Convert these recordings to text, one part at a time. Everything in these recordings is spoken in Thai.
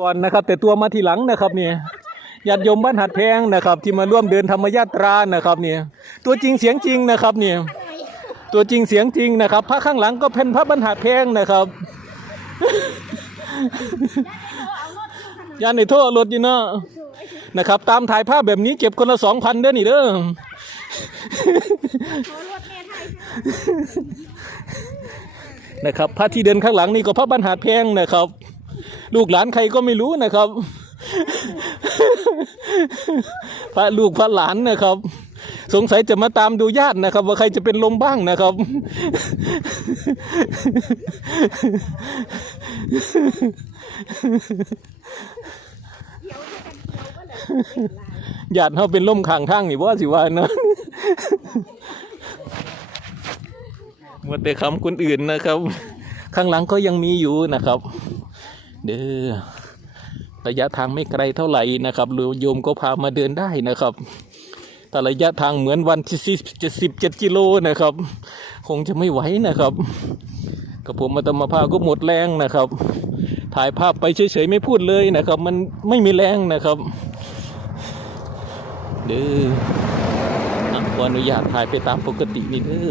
ก่อนนะครับ แต่ตัวมาทีหลังนะครับเนี่ยญาติโยมบ้านหัดแพงนะครับ ที่มาร่วมเดินธรรมยาตรานะครับเนี่ยตัวจริงเสียงจริงนะครับเนี่ยตัวจริงเสียงจริงนะครับพระข้างหลังก็เป็นพระบรรหัดแพงนะครับยานในโทษรถอยู่เนาะนะครับ ตามถ่ายภาพแบบนี้เก็บคนละสองพันเด้อนี่เด้อนะครับพระที่เดินข้างหลังนี่ก็พระบรรหาดแพงนะครับ ลูกหลานใครก็ไม่รู้นะครับ พระลูกพระหลานนะครับ สงสัยจะมาตามดูญาตินะครับ ว่าใครจะเป็นลมบ้างนะครับ ญาติเขาเป็นลมขางทางนี่ว่าสิว่าเนะหมดแต่คำคนอื่นนะครับ ข้างหลังก็ยังมีอยู่นะครับ เด้อระยะทางไม่ไกลเท่าไหร่นะครับโยมก็พามาเดินได้นะครับ แต่ระยะทางเหมือนวันที่สิบจะสิบเจ็ดกิโลนะครับ คงจะไม่ไหวนะครับกับผมมาตมาภาก็หมดแรงนะครับ ถ่ายภาพไปเฉยๆไม่พูดเลยนะครับ มันไม่มีแรงนะครับ เด้อขออนุญาตถ่ายไปตามปกตินี่เด้อ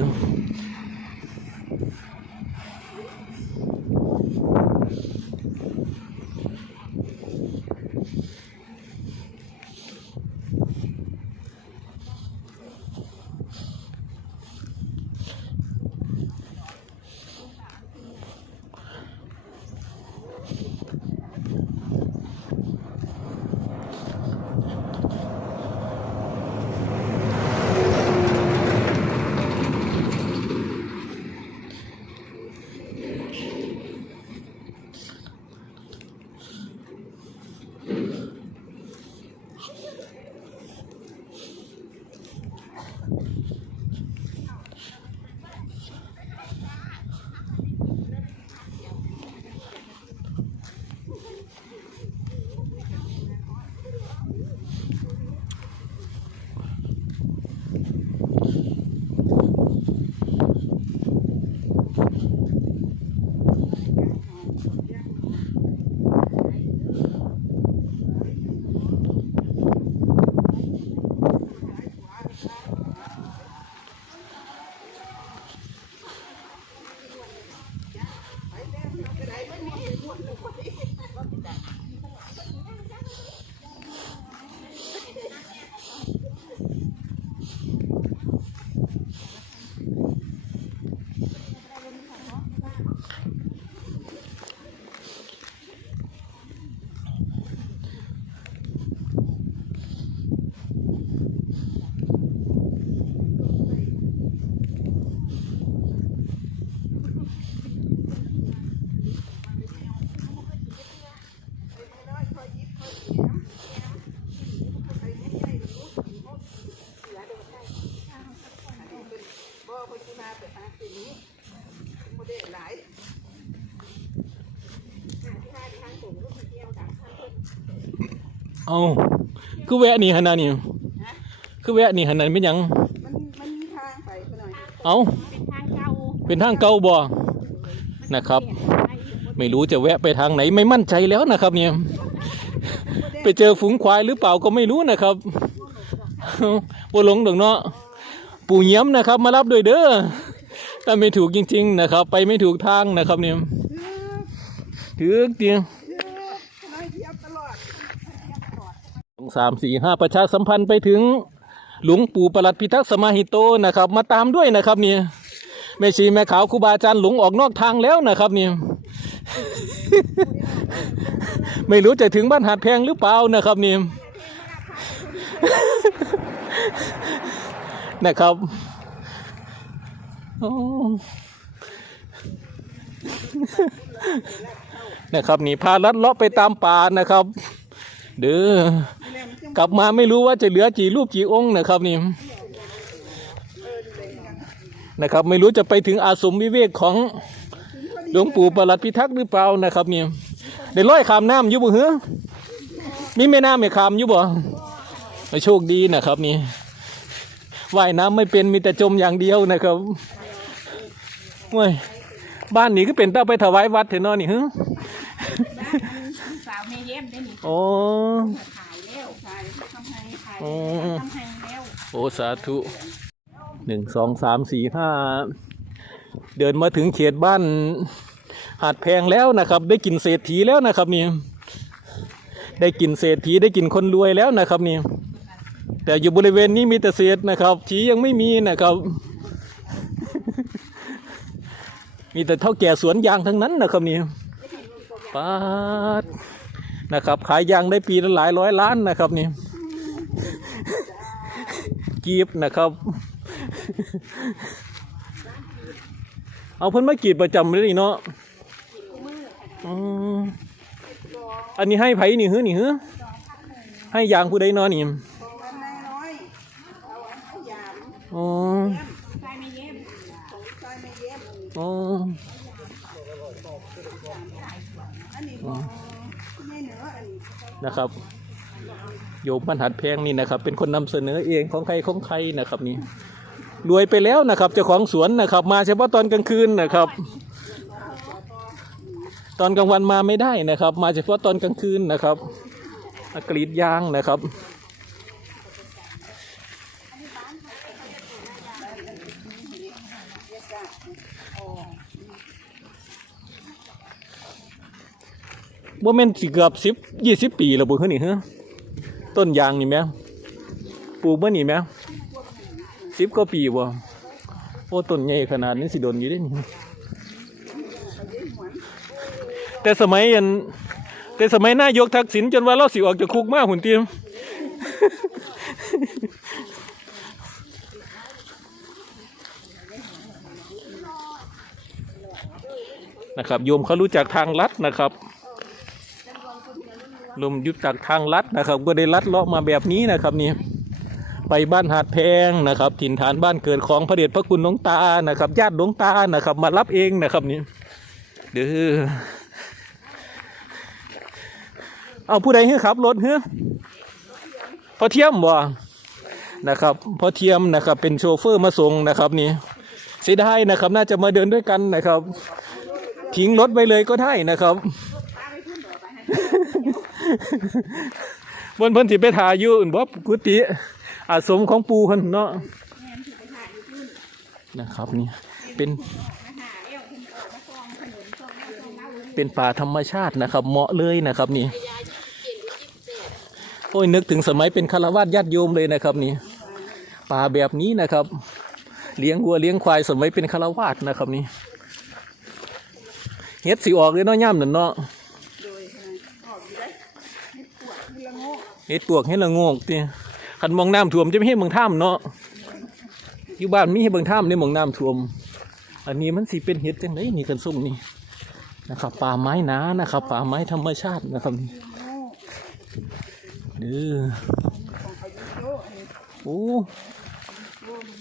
สิมาแต่ทางสินี้บ่ได้หลายเอาคือแวะนี่ขนาดนี้คือแวะนี่ขนาดเป็นหยัง มันมันมีทางไปเพิ่นหน่อยเอาเป็นทางเก่าเป็นทางเก่าบ่นะครับ ไม่รู้จะแวะไปทางไหนไม่มั่นใจแล้วนะครับ เนี่ย ไปเจอฝูงควายหรือเปล่าก็ไม่รู้นะครับบ่หลงดอกเนาะปู่เยี่ยมนะครับ มารับด้วยเด้อ ถ้าไม่ถูกจริง ๆ นะครับ ไปไม่ถูกทางนะครับเนี่ยถือเตียงสองสามสี่ห้าประชาสัมพันธ์ไปถึงหลวงปู่ประหลัดพิทักษ์สมาหิโตนะครับ มาตามด้วยนะครับเนี่ยแม่ชีแม่ขาวครูบาอาจารย์หลงออกนอกทางแล้วนะครับเนี่ยไม่รู้จะถึงบ้านหาดแพงหรือเปล่านะครับเนี่ยนะครับ นะครับนี่พาลัดเลาะไปตามป่านะครับ เด้อกลับมาไม่รู้ว่าจะเหลือกี่รูปกี่องค์นะครับนี่นะครับ ไม่รู้จะไปถึงอาสมวิเวกของหลวงปู่ประหลัดพิทักษ์หรือเปล่านะครับนี่ได้ร้อยขามน้ำอยู่บ่เหรอมีแม่น้ำไม่ขามอยู่บ่โชคดีนะครับนี่ว่ายน้ำไม่เป็นมีแต่จมอย่างเดียวนะครับ เว้ยบ้านนี้ก็เป็นเต้าไปถวายวัดเถอะเนอนนี่ฮึสาวเมเยี่ยมได้นี่โอ้ ขายแล้วใช่ทำให้ขายโอ้ ทำให้แล้วโอ้สาธุหนึ่งสองสามสี่ห้าเดินมาถึงเขตบ้าน หาดแพงแล้วนะครับ ได้กินเศรษฐีแล้วนะครับนี่ได้กินเศรษฐีได้กินคนรวยแล้วนะครับนี่แต่อยู่บริเวณนี้มีแต่เศษนะครับผียังไม่มีนะครับ มีแต่เท่าแก่สวนยางทั้งนั้นนะครับนี่ปาดนะครับขายยางได้ปีละหลายร้อยล้านนะครับนี่กีบนะครับ เอาเพิ่นมากรีดประจำเลยนี่เนาะอืมอันนี้ให้ไผนี่หื้อนี่หื้อให้ยางผู้ใดเนาะนี่วันนายน้อยเอ ย็บอ๋ออันนี้ของยายเหนืออันนี้นะครับโยมบรรหัดแพงนี่นะครับ เป็นคนนำเสนอเองของใครของใครนะครับนี่รวยไปแล้วนะครับเจ้าของสวนนะครับ มาเฉพาะตอนกลางคืนนะครับ ตอนกลางวันมาไม่ได้นะครับ มาเฉพาะตอนกลางคืนนะครับกรีดยางนะครับ ว่แม่นสิเกือบสิบยี่สิบปีแล้วบุขึ้นนี่ฮะต้นยางนี่แหม่ปลูกเมื่อนี่แหม่สิบกว่าปีบ่โอ้ต้นใหญ่ขนาดนี้สิโดนอยู่ได้นี่แต่สมัยยันแต่สมัยนายกทักษิณจนว่าเราสิออกจากคุกมาหุ่นเตียมนะครับโยมเขารู้จักทางลัดนะครับ ลมยุบจากทางลัดนะครับ ก็ได้ลัดเลาะมาแบบนี้นะครับนี่ไปบ้านหาดแพงนะครับ ถิ่นฐานบ้านเกิดของพระเดชพระคุณหลวงตานะครับ ญาติหลวงตานะครับ มารับเองนะครับนี่เด้อเอาผู้ใดให้ขับรถเฮ้พอเทียมบ่นะครับพอเทียมนะครับ เป็นโชเฟอร์มาส่งนะครับนี่เสียดายนะครับ น่าจะมาเดินด้วยกันนะครับ ทิ้งรถไปเลยก็ได้นะครับ บนเพิ่นสิไปถ่ายอยู่อื่นบ่กุฏิอาสมของปูเพิ่นเนาะนะครับนี่เป็นเป็นป่าธรรมชาตินะครับ เหมาะเลยนะครับนี่โอ้ยนึกถึงสมัยเป็นคารวาสญาติโยมเลยนะครับนี่ป่าแบบนี้นะครับ เลี้ยงวัวเลี้ยงควายสมัยเป็นคารวาสนะครับนี่เฮ็ดสิออกเลยเนาะย่ำนั่นเนาะ โดยขนาดออกอยู่ได้ให้ปวดให้ละโงก เฮ็ดปวกเฮ็ดละงกติคันมองน้ำท่วมจะไม่ให้เมืองท่ามเนาะอยู่บ้านมีให้เมืองท่ามในมองน้ำท่วม อันนี้มันสิเป็นเห็ดจังไดนี่กันส้มนี่นะครับป่าไม้นานะครับป่าไม้ธรรมชาตินะครับนี่เด้ออโอันนี้โอ้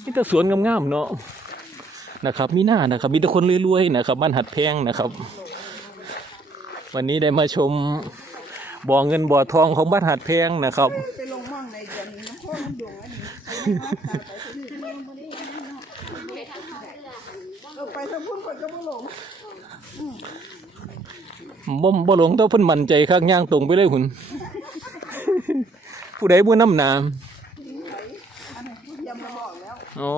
มีแต่สวนงามๆเนาะนะครับมีหน้านะครับ มีแต่คนรวยๆนะครับบ้านหัดแพงนะครับ วันนี้ได้มาชม บ่อเงินบ่อทองของบ้านหัดแพงนะครับ ไปลงมั่งในเดือนนี้น้ำพ่อน้ำดงอันนี้ไปทางพุ่นคนก็บ่หลงบ่บ่หลงแต่เพิ่นมั่นใจข้างย่างตรงไปเลยหุ่นผู้ใดบ่น้ำหนาอันนี้พูดยำมาบอกแล้วอ๋อ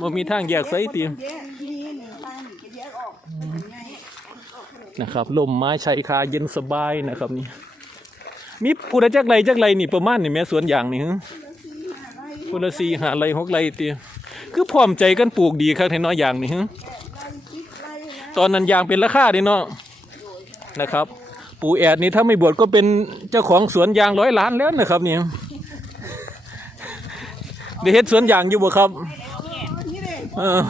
บ่มีทางแยกไสติมีทางแยกออก นะครับลมไม้ชายคาเย็นสบายนะครับนี่มีผู้ใดจักไรจักไรนี่ประมาณนี่แม่สวนยางนี่ฮะคนละสี่หาไรหกไรติคือพร้อมใจกันปลูกดีครับแท้น้อยอย่างนี่ฮะตอนนั้นยางเป็นราคาเด้เนาะนะครับ ปู่แอดนี่ถ้าไม่บวชก็เป็นเจ้าของสวนยางร้อยล้านแล้วนะครับนี่ได้เฮ็ดสวนยางอยู่บ่ครับเออ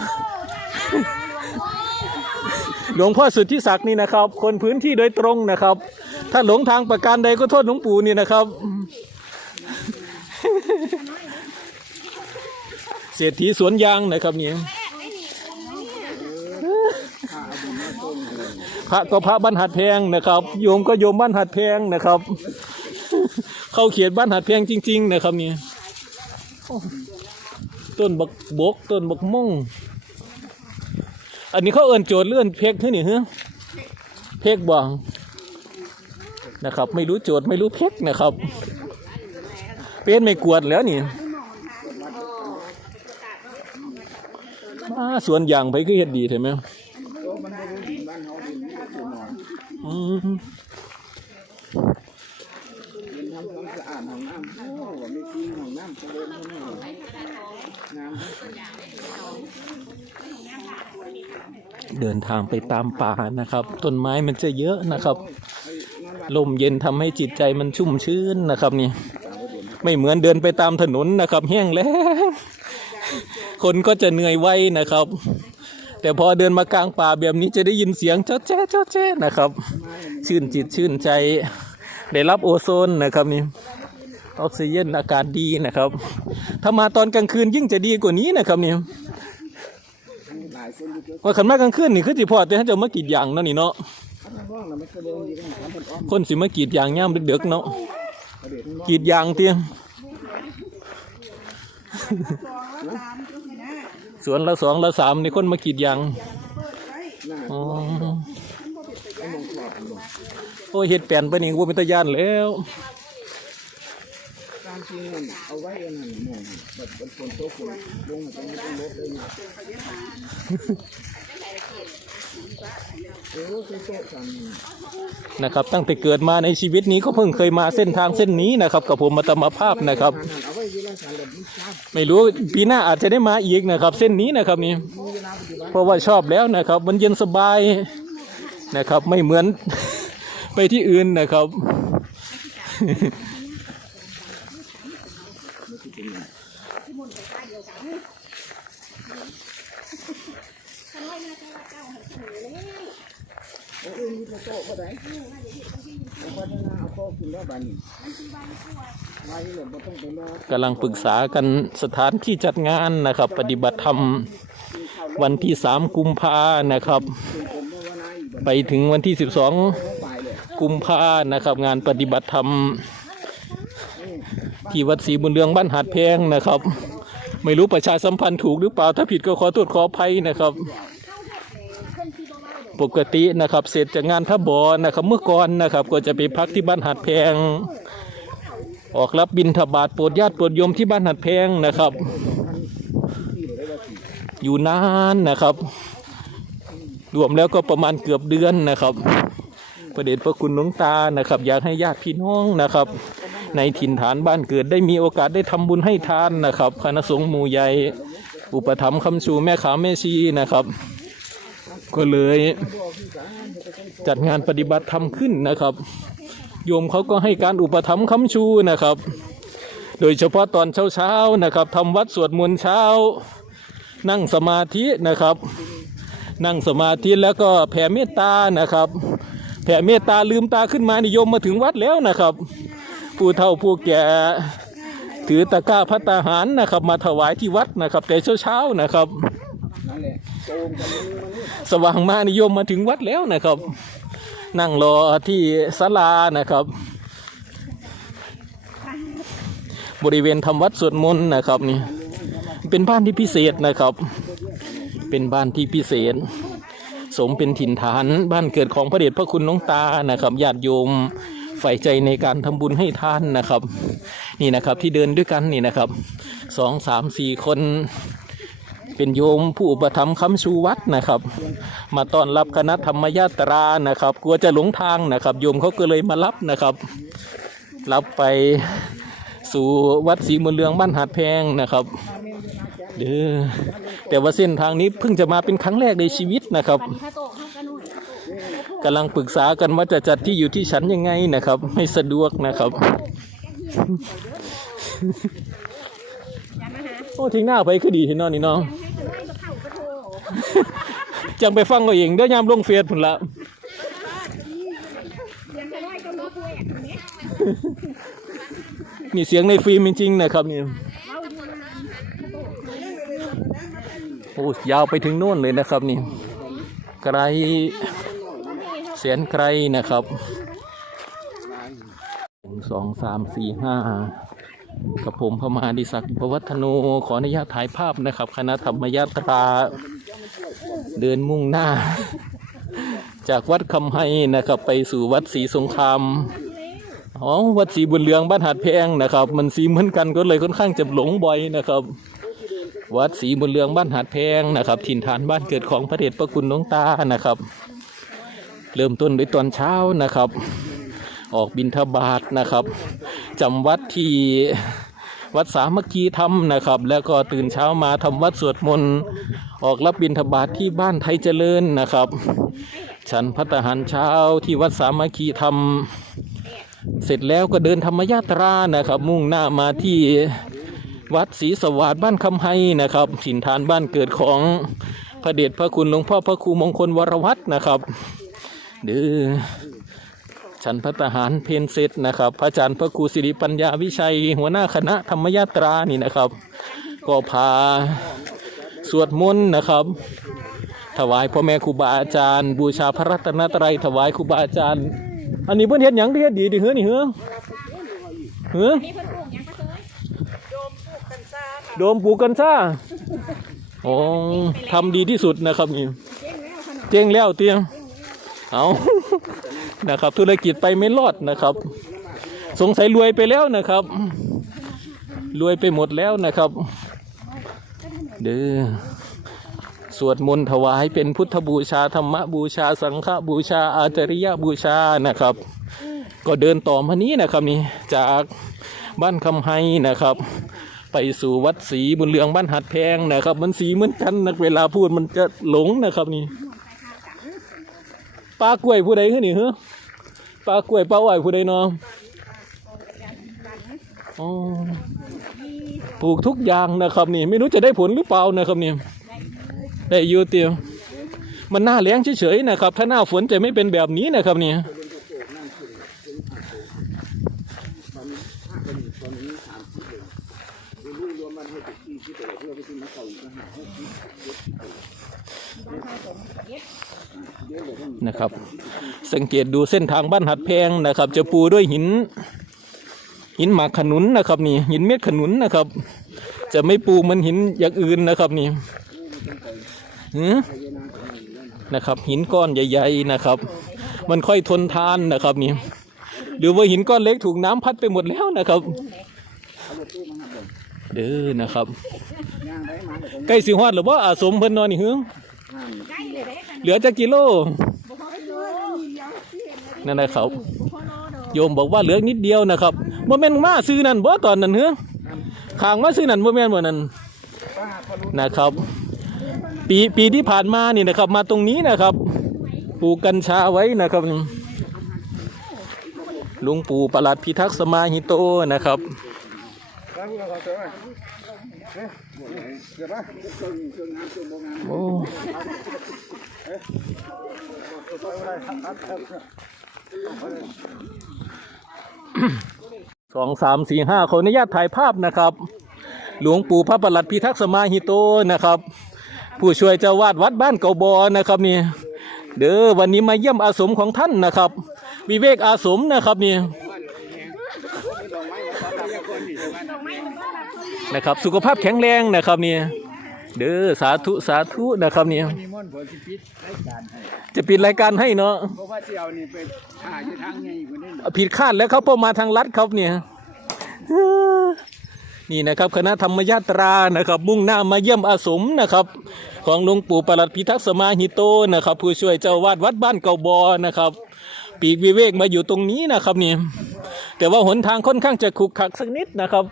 หลวงพ่อสุทธิศักดิ์นี่นะครับ คนพื้นที่โดยตรงนะครับ ถ้าหลงทางประการใดก็โทษหลวงปู่นี่นะครับ เศรษฐีสวนยางนะครับนี่พระก็พระบ้านหัดแพงนะครับ โยมก็โยมบ้านหัดแพงนะครับ เข้าเขียนบ้านหัดแพงจริง ๆ นะครับนี่ต้นบักบกต้นบักม่ง อันนี้เขาเอินโจทย์เลื่อนเพกขึ้นนี่เหรอเพเพกบ้างนะครับ ไม่รู้โจทย์ไม่รู้เพกนะครับ เป็นไม่กวดแล้วนี่มาสวนยางไปก็เฮ็ดดีใช่ไหมอื้องน้ำโอ้ว่าไม่กินห้องน้ำ เดินทางไปตามป่านะครับ ต้นไม้มันจะเยอะนะครับลมเย็นทำให้จิตใจมันชุ่มชื้นนะครับนี่ไม่เหมือนเดินไปตามถนนนะครับ แห้งแล้งคนก็จะเหนื่อยไวนะครับ แต่พอเดินมากลางป่าแบบนี้จะได้ยินเสียงเจ้าแจ้เจ้าแจ้นะครับ ชื่นจิตชื่นใจ ได้รับโอโซนนะครับนี่ออกซิเจนอากาศดีนะครับ ถ้ามาตอนกลางคืนยิ่งจะดีกว่านี้นะครับนี่ายคนอยู่เยอะว่าขันมากลางคืนนี่คือสิพอแต่ถ้าจะมากรีดยางเนาะนี่เนาะครับน้องเราไม่เคยเดินอยู่กันทำเป็นอ้อมคนสิมากรีดยางย่ามดึกๆเนาะประเดี๋ยวน้องกรีดยางเตียงสวนละสองละสามนี่คนมากรีดยางหน้าอ๋อไอ้มองขอบอยู่โอ้ยเห็ดแป่นไปนี่ว่าเป็นตะยานแล้วตามจริงมันเอาไว้อันนั้นมองแบบเป็นฝนโต๊ะฝนลงมาตรงนี้ต้องลดเลยนะเออคือโต๊ะสันนะครับ ตั้งแต่เกิดมาในชีวิตนี้ก็เพิ่งเคยมาเส้นทางเส้นนี้นะครับ กับผมมาตมภาพนะครับ เอาไว้ที่ร้านสั่นแบบนี้ครับไม่รู้ปีหน้าอาจจะได้มาอีกนะครับ เส้นนี้นะครับนี่มีเวลาปฏิบัติ เพราะว่าชอบแล้วนะครับ มันเย็นสบายนะครับ ไม่เหมือน ไปที่อื่นนะครับ โอ้ยมีโต๊ะ ก็ได้พัฒนาเอาโต๊ะขึ้นแล้วบ้านนี้ไว้เลยบ่ต้องไปรอกำลังปรึกษากันสถานที่จัดงานนะครับ ปฏิบัติธรรมวันที่สามกุมภานะครับ ไปถึงวันที่สิบสองกุมภานะครับ งานปฏิบัติธรรมที่วัดศรีบุญเรืองบ้านหาดแพงนะครับ ไม่รู้ประชาสัมพันธ์ถูกหรือเปล่าถ้าผิดก็ขอโทษขออภัยนะครับ ปกตินะครับ เสร็จจากงานทับบอนะครับ เมื่อก่อนนะครับ ก็จะไปพักที่บ้านหาดแพง ออกรับบินทบาทโปรดญาติโปรดโยมที่บ้านหาดแพงนะครับ อยู่นานนะครับ รวมแล้วก็ประมาณเกือบเดือนนะครับ ประเดชพระคุณหลวงตานะครับ อยากให้ญาติพี่น้องนะครับ ในถิ่นฐานบ้านเกิดได้มีโอกาสได้ทำบุญให้ทานนะครับคณะสงฆ์หมู่ใหญ่อุปถัมภ์คำชูแม่ขาแม่ชีนะครับ ก็เลย จัดงานปฏิบัติธรรมขึ้นนะครับ โยมเขาก็ให้การอุปถัมภ์คำชูนะครับ โดยเฉพาะตอนเช้าๆนะครับทำวัดสวดมนต์เช้า นั่งสมาธินะครับ นั่งสมาธิแล้วก็แผ่เมตตานะครับแผ่เมตตาลืมตาขึ้นมานิยมมาถึงวัดแล้วนะครับ ผู้เฒ่าผู้แก่ถือตะกร้าพัตตาหารนะครับ มาถวายที่วัดนะครับแต่เช้าๆนะครับ สว่างมานิยมมาถึงวัดแล้วนะครับ นั่งรอที่ศาลานะครับ บริเวณทำวัดสวดมนต์นะครับนี่เป็นบ้านที่พิเศษนะครับ เป็นบ้านที่พิเศษ สมเป็นถิ่นฐานบ้านเกิดของพระเดชพระคุณหลวงตานะครับญาติโยมใฝ่ใจในการทำบุญให้ท่านนะครับ นี่นะครับที่เดินด้วยกันนี่นะครับสองสามสี่คน เป็นโยมผู้อุปถัมภ์คำชูวัดนะครับ มาต้อนรับคณะธรรมยาตรานะครับ กลัวจะหลงทางนะครับ โยมเขาก็เลยมารับนะครับ รับไปสู่วัดศรีมนเรืองบ้านหาดแพงนะครับเด้อแต่ว่าเส้นทางนี้เพิ่งจะมาเป็นครั้งแรกในชีวิตนะครับถ้าโตเข้ากันหน่อยกำลังปรึกษากันว่าจะจัดที่อยู่ที่ฉันยังไงนะครับ ไม่สะดวกนะครับโอ้ทิ้งหน้าไปคือดีที่นอนนี่เนาะ จังไปฟังเอาเองเดี๋ยามลงเฟซผุนละนี่เสียงในฟิล์มจริงๆนะครับนี่เราอยู่นานโอ้ยาวไปถึงโน่นเลยนะครับนี่ไกลแสนไกลนะครับหนึ่งสองสามสี่ห้ากับผมพมาดิศักดิ์พวัฒโนขออนุญาตถ่ายภาพนะครับ คณะธรรมยาตรา เดินมุ่งหน้า จากวัดคำไฮนะครับ ไปสู่วัดศรีสงครามอ๋อวัดศรีบุญเรืองบ้านหาดแพงนะครับ มันสีเหมือนกันก็เลยค่อนข้างจะหลงบ่อยนะครับ วัดศรีบุญเรืองบ้านหาดแพงนะครับ ถิ่นฐานบ้านเกิดของพระเดชพระคุณหลวงตานะครับ เริ่มต้นด้วยตอนเช้านะครับ ออกบิณฑบาตนะครับจำวัดที่ วัดสามัคคีธรรมนะครับ แล้วก็ตื่นเช้ามาทำวัดสวดมนต์ออกรับบิณฑบาตที่บ้านไทยเจริญนะครับ ฉันพัตตาหารเช้าที่วัดสามัคคีธรรม เสร็จแล้วก็เดินธรรมยาตรานะครับ มุ่งหน้ามาที่วัดศรีสวัสดิ์บ้านคำไฮนะครับถิ่นฐานบ้านเกิดของพระเดชพระคุณหลวงพ่อพระครูมงคลวรวัฒน์นะครับเดือ ฉันพัตตาหารเพนเซตนะครับ พระอาจารย์พระครูสิริปัญญาวิชัย หัวหน้าคณะธรรมยาตรานี่นะครับ ก็พาสวดมนต์นะครับ ถวายพ่อแม่ครูบาอาจารย์ บูชาพระรัตนตรัยถวายครูบาอาจารย์ อันนี้เพิ่อนเฮ็ดหยังเฮ็ดดีดิเฮ้อนี่เฮ้อเฮ้อนี่เพิ่นปลูกยังก็เคยโดมปลูกกัญชาโอ้ทำดีที่สุดนะครับนี่เจ๊งแล้วเตียงเอา นะครับ ธุรกิจไปไม่รอดนะครับ สงสัยรวยไปแล้วนะครับ รวยไปหมดแล้วนะครับ เด้อสวดมนต์ถวายเป็นพุทธบูชาธรรมบูชาสังฆบูชาอาจริยบูชานะครับ ก็เดินต่อมานี้นะครับนี่จากบ้านคำไฮนะครับ ไปสู่วัดศรีบุญเรืองบ้านหัดแพงนะครับ มันสีเหมือนกันนะเวลาพูดมันจะหลงนะครับนี่ ปลากล้วยผู้ใดขึ้นนี่เหรอปลากล้วยปลาอ้อยผู้ใดเนาะอ๋อปลูกทุกอย่างนะครับนี่ ไม่รู้จะได้ผลหรือเปล่านะครับนี่ได้อยู่เตียวมันหน้าแล้งเฉยๆนะครับ ถ้าหน้าฝนจะไม่เป็นแบบนี้นะครับนี่ นะครับ สังเกตดูเส้นทางบ้านหัดแพงนะครับ จะปูด้วยหิน หินหมากขนุนนะครับนี่หินเม็ดขนุนนะครับ จะไม่ปูเหมันหินอย่างอื่นนะครับนี่นะครับ หินก้อนใหญ่ ๆนะครับ มันค่อยทนทานนะครับนี่หรือว่าหินก้อนเล็กถูกน้ำพัดไปหมดแล้วนะครับเด้อนะครับใกล้สิฮอดหรือว่าอาสมเพิ่นนอนนี่หือห้ามได้เลยได้ขนาด เหลือจะกิโลบ่พอโลนั่นนะครับบ่พอโลดอกโยมบอกว่าเหลือนิดเดียวนะครับบ่แม่นมาซื้อนั่นบ่ตอนนั้นเฮ้อข้างมาซื้อนั่นบ่แม่นบ่นั่นป้าพอรู้นะครับ ปีปีที่ผ่านมานี่นะครับ มาตรงนี้นะครับปลูกกัญชาไว้นะครับหลุงปู่ประหลัดพิทักษ์สมาหิโตนะครับ โอ้สองสามสี่ห้าขออนุญาตถ่ายภาพนะครับ หลวงปู่พระประหลัดพิทักษ์สมาหิโตนะครับ ผู้ช่วยเจ้าวาดวัดบ้านเกาบอนะครับนี่เด้อวันนี้มาเยี่ยมอาสมของท่านนะครับ วิเวกอาสมนะครับนี่ นะครับ สุขภาพแข็งแรงนะครับเนี่ยเด้อสาธุสาธุนะครับเนี่มีมนผลสิพิษรายการให้จะปิดรายการให้เนาะเพราะว่าที่เอานี่ไปหาอยู่ทางไงคนนี้ผิดคาดแล้วครับเพอมาทางลัดครับเนี่ยนี่นะครับคณะธรรมยาตรานะครับ มุ่งหน้ามาเยี่ยมอาสมนะครับ ของหลวงปู่ประหลัดพิทักษ์สมาหิโตนะครับ ผู้ช่วยเจ้าวาดวัดบ้านเกาบอนะครับ ปีกวิเวกมาอยู่ตรงนี้นะครับนี่แต่ว่าหนทางค่อนข้างจะขรุกขลักสักนิดนะครับ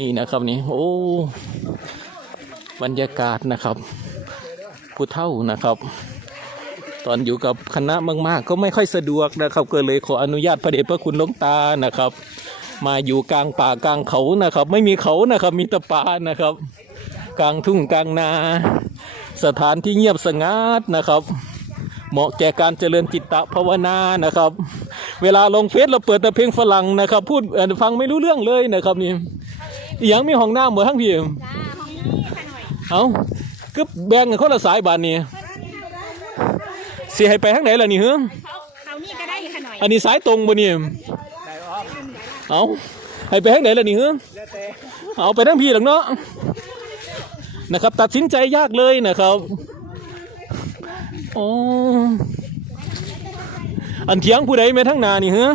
นี่นะครับนี่โอ้บรรยากาศนะครับ ผู้เท่านะครับ ตอนอยู่กับคณะมาก ๆ ก็ไม่ค่อยสะดวกนะครับ ก็เลยขออนุญาตพระเดชพระคุณหลวงตานะครับ มาอยู่กลางป่ากลางเขานะครับ ไม่มีเขานะครับมีแต่ป่านะครับ กลางทุ่งกลางนา สถานที่เงียบสงัดนะครับ เหมาะแก่การเจริญจิตตภาวนานะครับ เวลาลงเฟซเราเปิดแต่เพลงฝรั่งนะครับ พูดเอ่อฟังไม่รู้เรื่องเลยนะครับนี่อหยังมีห้องน้ำเหมือนทั้งพี่จ้าห้องนี้ค่ะหน่อยเอาก็แบ่งกันคนละสายบานนี่เสียให้ไปทางไหนล่ะนี่เฮ้เขาเขานี่ก็ได้ค่ะหน่อยอันนี้สายตรงบ่นี่ได้ออฟเอาให้ไปทางไหนล่ะนี่เฮ้แล้วแต่เอาไปทั้งพี่หรอกเนาะนะครับ ตัดสินใจยากเลยนะครับ โอ้อันเถียงผู้ใดไม่ทั้งนานี่เหรอ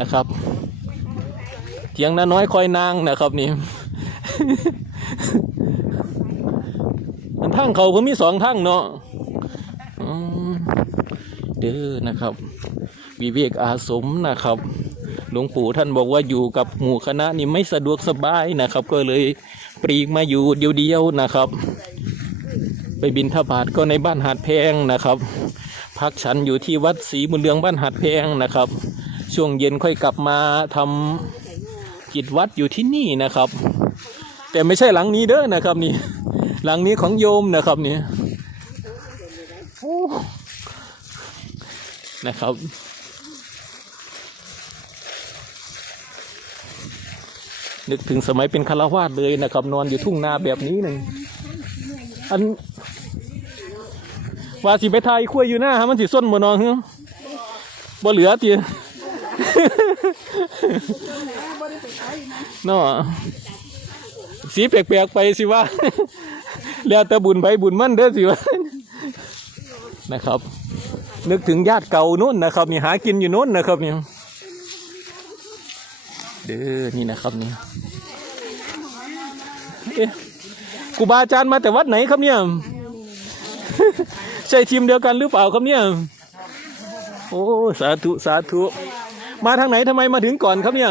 นะครับเถียงน้าน้อยคอยนางนะครับนี่อันทั้งเขาก็มีสองทั้งเนาะอืมเด้อนะครับ วิเวกอาสมนะครับหลวงปู่ท่านบอกว่าอยู่กับหมู่คณะนี่ไม่สะดวกสบายนะครับ ก็เลยปรีกมาอยู่เดียวๆนะครับ บินทบาทก็ในบ้านหาดแพงนะครับ พักฉันอยู่ที่วัดศรีบุญเรืองบ้านหาดแพงนะครับ ช่วงเย็นค่อยกลับมาทำกิจวัดอยู่ที่นี่นะครับ แต่ไม่ใช่หลังนี้เด้อนะครับนี่ หลังนี้ของโยมนะครับนี่นะครับนึกถึงสมัยเป็นคารวาสเลยนะครับ นอนอยู่ทุ่งนาแบบนี้หนึ่ง อันว่าสิไปทายคุ้ยอยู่หน้าฮะมันสิส้นบ่นอนเฮ้ยบ่เหลือตีเนาะสีแปลกๆไปสิว่า แล้วแต่บุญไปบุญมั่นเด้อสิว่านะครับ นึกถึงญาติเก่านู่นนะครับ นี่หากินอยู่นู่นนะครับนี่เด้อนี่นะครับนี่เอ๊ะ กูบาอาจารย์มาแต่วัดไหนครับเนี่ย ใช่ทีมเดียวกันหรือเปล่าครับเนี่ย โอ้สาธุสาธุ มาทางไหนทำไมมาถึงก่อนครับเนี่ย